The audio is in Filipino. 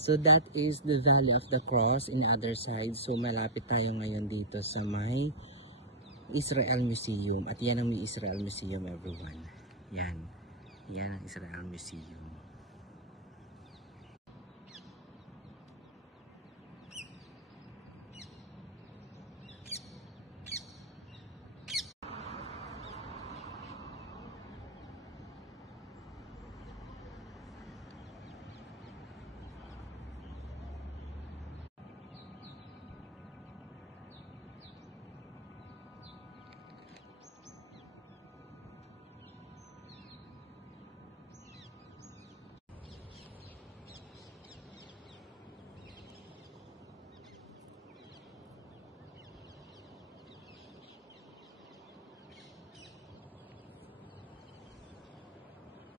So that is the Valley of the Cross in the other side. So malapit tayo ngayon dito sa may Israel Museum. At yan ang may Israel Museum, everyone. Yan. Yan ang Israel Museum.